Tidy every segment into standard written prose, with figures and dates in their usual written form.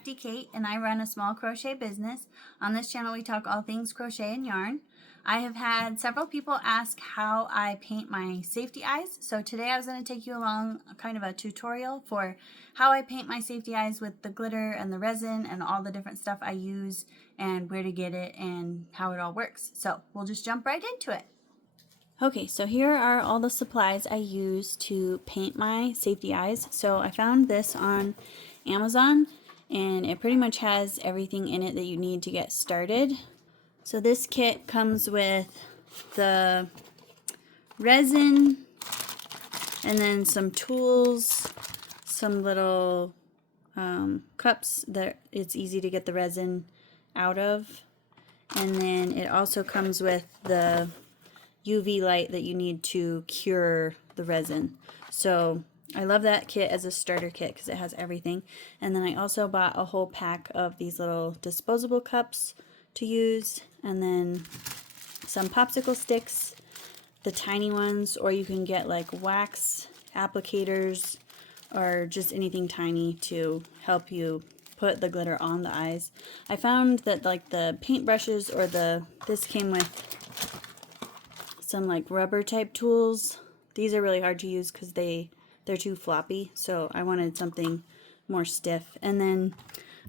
Crafty Kate, and I run a small crochet business. On this channel we talk all things crochet and yarn. I have had several people ask how I paint my safety eyes, so today I was going to take you along kind of a tutorial for how I paint my safety eyes with the glitter and the resin and all the different stuff I use and where to get it and how it all works. So we'll just jump right into it. Okay, so here are all the supplies I use to paint my safety eyes. So I found this on Amazon, and it pretty much has everything in it that you need to get started. So this kit comes with the resin and then some tools, some little cups that it's easy to get the resin out of, and then it also comes with the UV light that you need to cure the resin. So I love that kit as a starter kit because it has everything. And then I also bought a whole pack of these little disposable cups to use, and then some popsicle sticks, the tiny ones, or you can get like wax applicators or just anything tiny to help you put the glitter on the eyes. I found that like the paint brushes or this came with some like rubber type tools. These are really hard to use because they're too floppy, so I wanted something more stiff. And then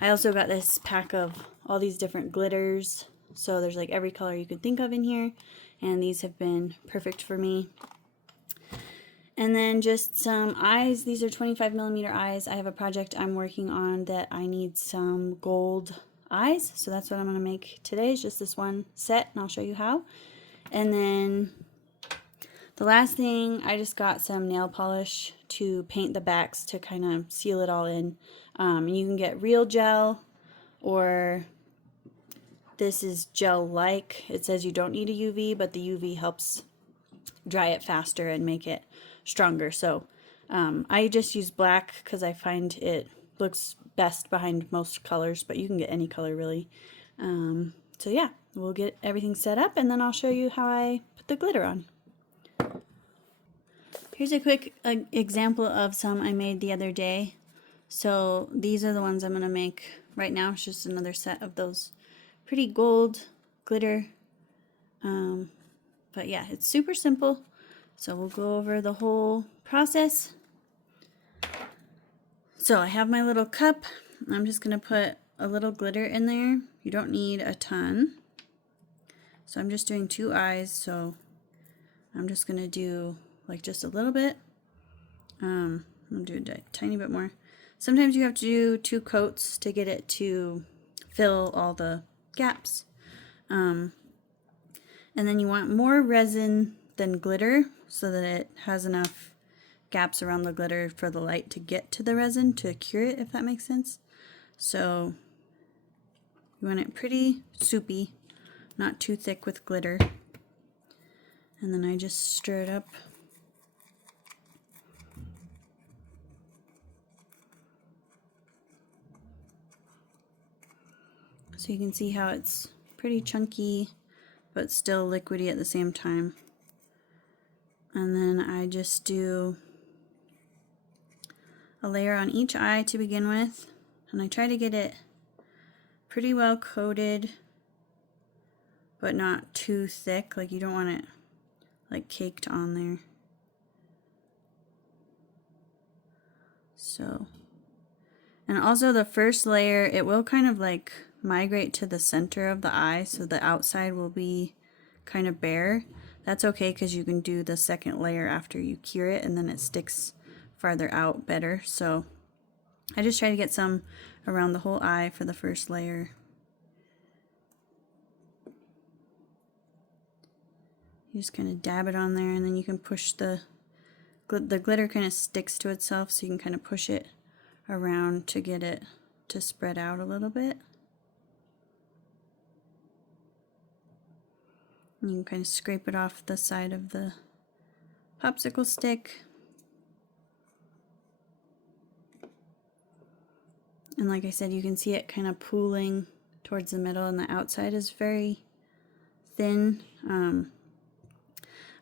I also got this pack of all these different glitters, so there's like every color you could think of in here, and these have been perfect for me. And then just some eyes. These are 25mm eyes. I have a project I'm working on that I need some gold eyes, so that's what I'm going to make today, is just this one set, and I'll show you how. And then the last thing, I just got some nail polish to paint the backs to kind of seal it all in. And you can get real gel, or this is gel-like. It says you don't need a UV, but the UV helps dry it faster and make it stronger. So I just use black because I find it looks best behind most colors, but you can get any color really. So yeah, we'll get everything set up and then I'll show you how I put the glitter on. Here's a quick example of some I made the other day. So these are the ones I'm going to make right now. It's just another set of those pretty gold glitter. But yeah, it's super simple. So we'll go over the whole process. So I have my little cup. I'm just going to put a little glitter in there. You don't need a ton. So I'm just doing 2 eyes, so I'm just going to do like just a little bit. I'm going to do a tiny bit more. Sometimes you have to do 2 coats to get it to fill all the gaps. And then you want more resin than glitter so that it has enough gaps around the glitter for the light to get to the resin to cure it, if that makes sense. So you want it pretty soupy, not too thick with glitter. And then I just stir it up. So you can see how it's pretty chunky, but still liquidy at the same time. And then I just do a layer on each eye to begin with, and I try to get it pretty well coated, but not too thick. Like you don't want it like caked on there. So, and also the first layer, it will kind of like migrate to the center of the eye, so the outside will be kind of bare. That's okay because you can do the second layer after you cure it, and then it sticks farther out better. So I just try to get some around the whole eye for the first layer. You just kind of dab it on there, and then you can push the glitter kind of sticks to itself, so you can kind of push it around to get it to spread out a little bit. And you can kind of scrape it off the side of the popsicle stick. And like I said, you can see it kind of pooling towards the middle, and the outside is very thin.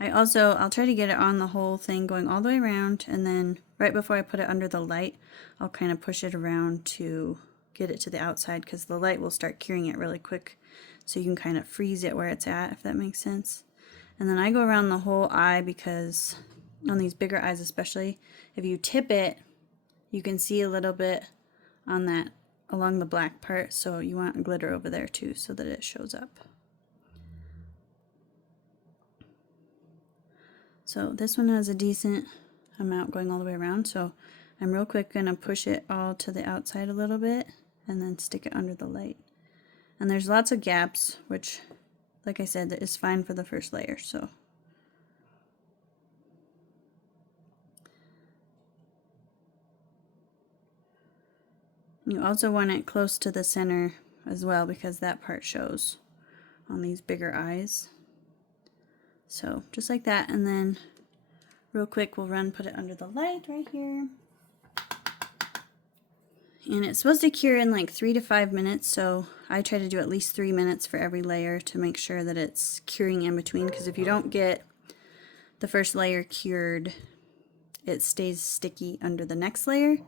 I'll try to get it on the whole thing going all the way around, and then right before I put it under the light, I'll kind of push it around to get it to the outside because the light will start curing it really quick. So you can kind of freeze it where it's at, if that makes sense. And then I go around the whole eye because on these bigger eyes especially, if you tip it, you can see a little bit on that along the black part, so you want glitter over there too so that it shows up. So this one has a decent amount going all the way around, so I'm real quick gonna push it all to the outside a little bit and then stick it under the light. And there's lots of gaps, which, like I said, is fine for the first layer. So you also want it close to the center as well because that part shows on these bigger eyes. So just like that, and then real quick we'll put it under the light right here. And it's supposed to cure in like 3 to 5 minutes, so I try to do at least 3 minutes for every layer to make sure that it's curing in between, because if you don't get the first layer cured, it stays sticky under the next layer,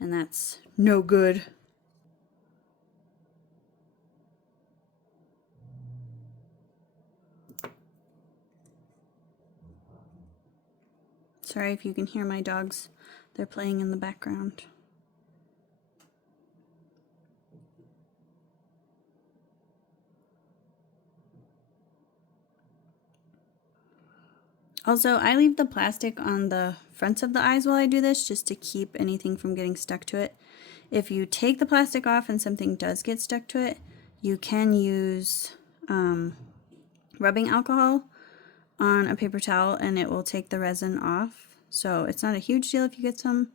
and that's no good. Sorry if you can hear my dogs, they're playing in the background. Also, I leave the plastic on the fronts of the eyes while I do this, just to keep anything from getting stuck to it. If you take the plastic off and something does get stuck to it, you can use rubbing alcohol on a paper towel and it will take the resin off. So it's not a huge deal if you get some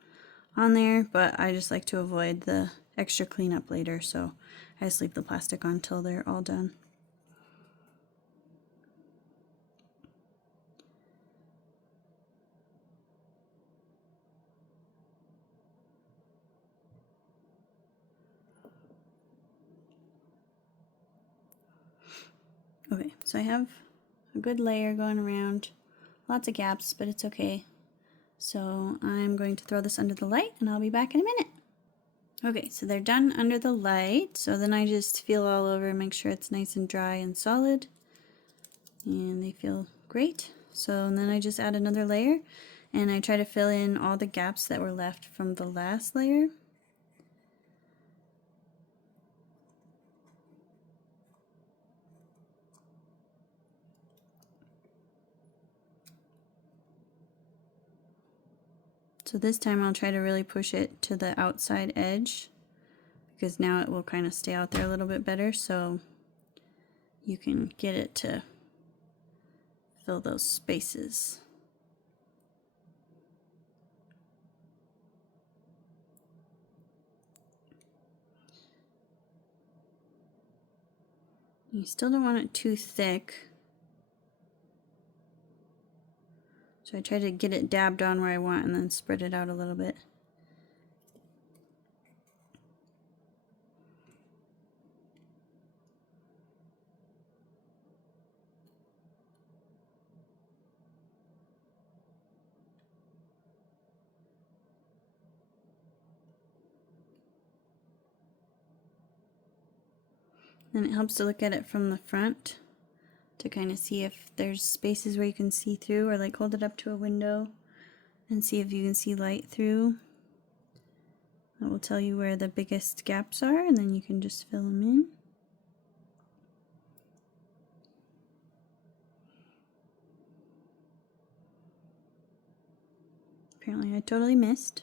on there, but I just like to avoid the extra cleanup later, so I just leave the plastic on until they're all done. Okay, so I have a good layer going around, lots of gaps, but it's okay. So I'm going to throw this under the light and I'll be back in a minute. Okay, so they're done under the light, so then I just feel all over and make sure it's nice and dry and solid. And they feel great. So then I just add another layer and I try to fill in all the gaps that were left from the last layer. So this time I'll try to really push it to the outside edge, because now it will kind of stay out there a little bit better, so you can get it to fill those spaces. You still don't want it too thick. So I try to get it dabbed on where I want and then spread it out a little bit. Then it helps to look at it from the front to kind of see if there's spaces where you can see through, or like hold it up to a window and see if you can see light through. That will tell you where the biggest gaps are, and then you can just fill them in. Apparently I totally missed.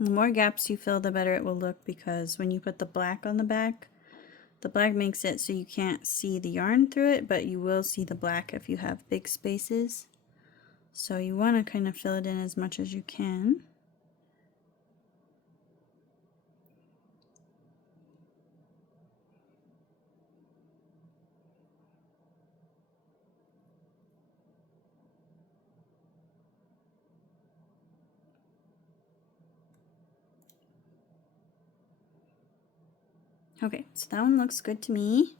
The more gaps you fill, the better it will look, because when you put the black on the back, the black makes it so you can't see the yarn through it, but you will see the black if you have big spaces. So you want to kind of fill it in as much as you can. Okay, so that one looks good to me.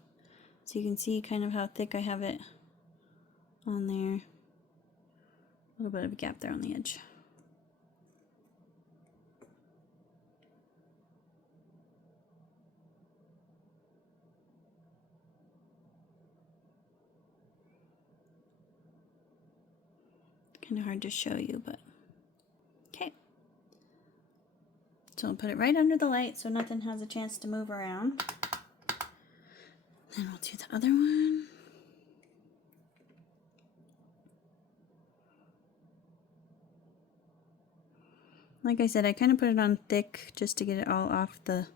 So you can see kind of how thick I have it on there. A little bit of a gap there on the edge. Kind of hard to show you, but okay. So I'll put it right under the light so nothing has a chance to move around. Then we'll do the other one. Like I said, I kind of put it on thick just to get it all off the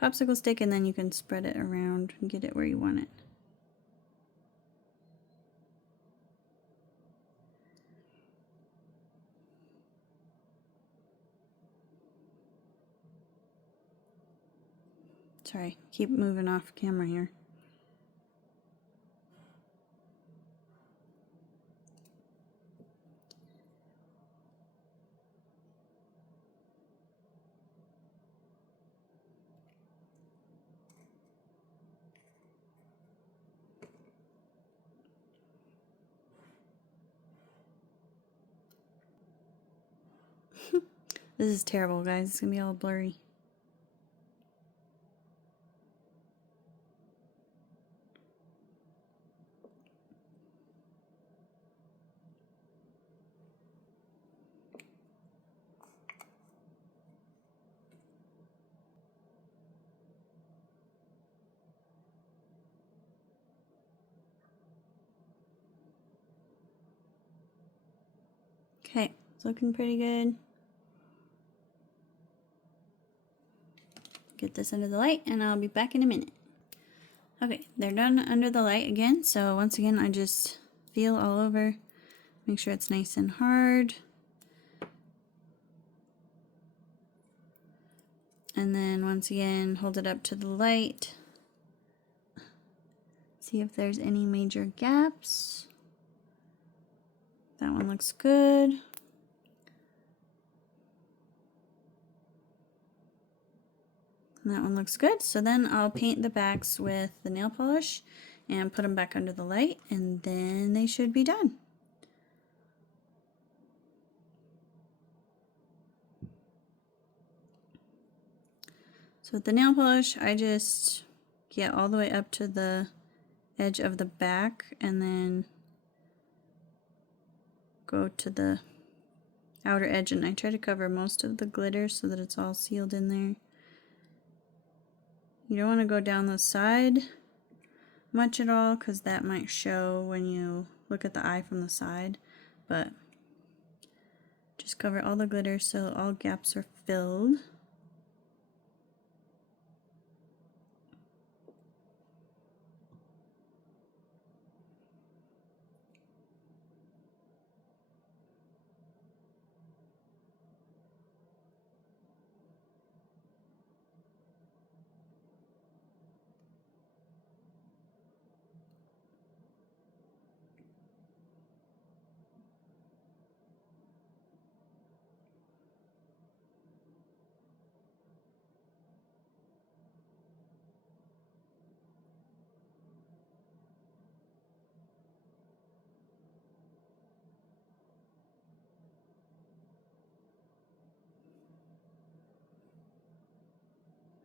popsicle stick, and then you can spread it around and get it where you want it. Sorry, keep moving off camera here. This is terrible, guys. It's gonna be all blurry. Okay, it's looking pretty good. Get this under the light and I'll be back in a minute. Okay, they're done under the light again. So once again, I just feel all over, make sure it's nice and hard. And then once again, hold it up to the light. See if there's any major gaps. That one looks good. And that one looks good. So then I'll paint the backs with the nail polish and put them back under the light, and then they should be done. So with the nail polish, I just get all the way up to the edge of the back and then go to the outer edge, and I try to cover most of the glitter so that it's all sealed in there. You don't want to go down the side much at all because that might show when you look at the eye from the side, but just cover all the glitter so all gaps are filled.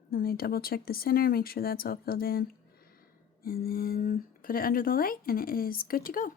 Then I double check the center, make sure that's all filled in, and then put it under the light and it is good to go.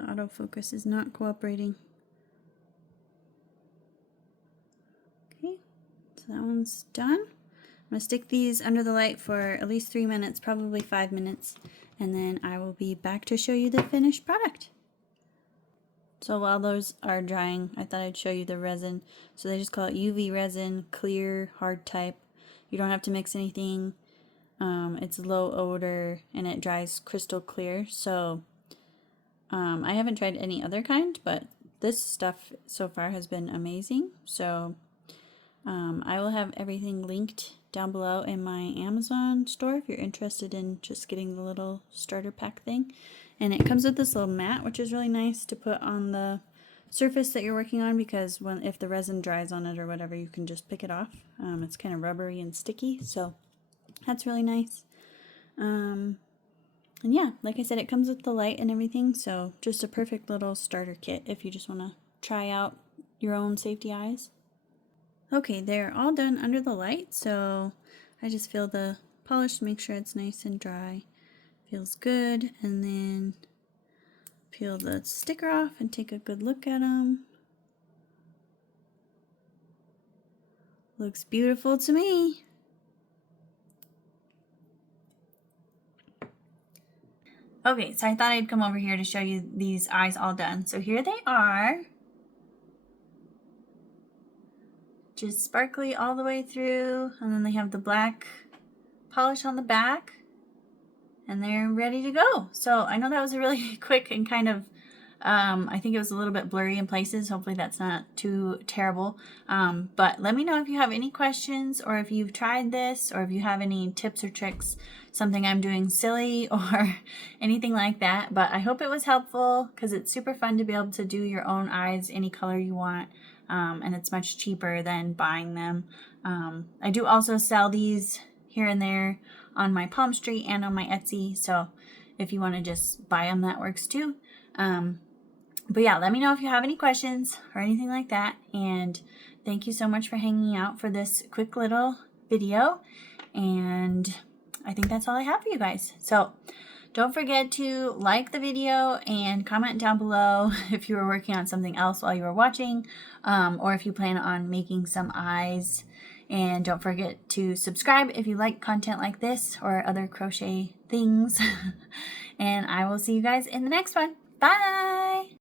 The autofocus is not cooperating. Okay, so that one's done. I'm going to stick these under the light for at least 3 minutes, probably 5 minutes, and then I will be back to show you the finished product. So while those are drying, I thought I'd show you the resin. So they just call it UV resin, clear, hard type. You don't have to mix anything. It's low odor and it dries crystal clear. So I haven't tried any other kind, but this stuff so far has been amazing. So I will have everything linked down below in my Amazon store if you're interested in just getting the little starter pack thing. And it comes with this little mat, which is really nice to put on the surface that you're working on, because if the resin dries on it or whatever, you can just pick it off. It's kind of rubbery and sticky, so that's really nice. And yeah, like I said, it comes with the light and everything, so just a perfect little starter kit if you just want to try out your own safety eyes. Okay, they're all done under the light, so I just feel the polish to make sure it's nice and dry. Feels good, and then peel the sticker off and take a good look at them. Looks beautiful to me. Okay, so I thought I'd come over here to show you these eyes all done. So here they are. Just sparkly all the way through, and then they have the black polish on the back. And they're ready to go. So I know that was a really quick and kind of, I think it was a little bit blurry in places. Hopefully that's not too terrible. But let me know if you have any questions, or if you've tried this, or if you have any tips or tricks, something I'm doing silly or anything like that. But I hope it was helpful, because it's super fun to be able to do your own eyes any color you want. And it's much cheaper than buying them. I do also sell these here and there on my Palm Street and on my Etsy, so if you want to just buy them, that works too. But yeah, let me know if you have any questions or anything like that, and thank you so much for hanging out for this quick little video, and I think that's all I have for you guys. So don't forget to like the video and comment down below if you were working on something else while you were watching, or if you plan on making some eyes. And don't forget to subscribe if you like content like this or other crochet things. And I will see you guys in the next one. Bye!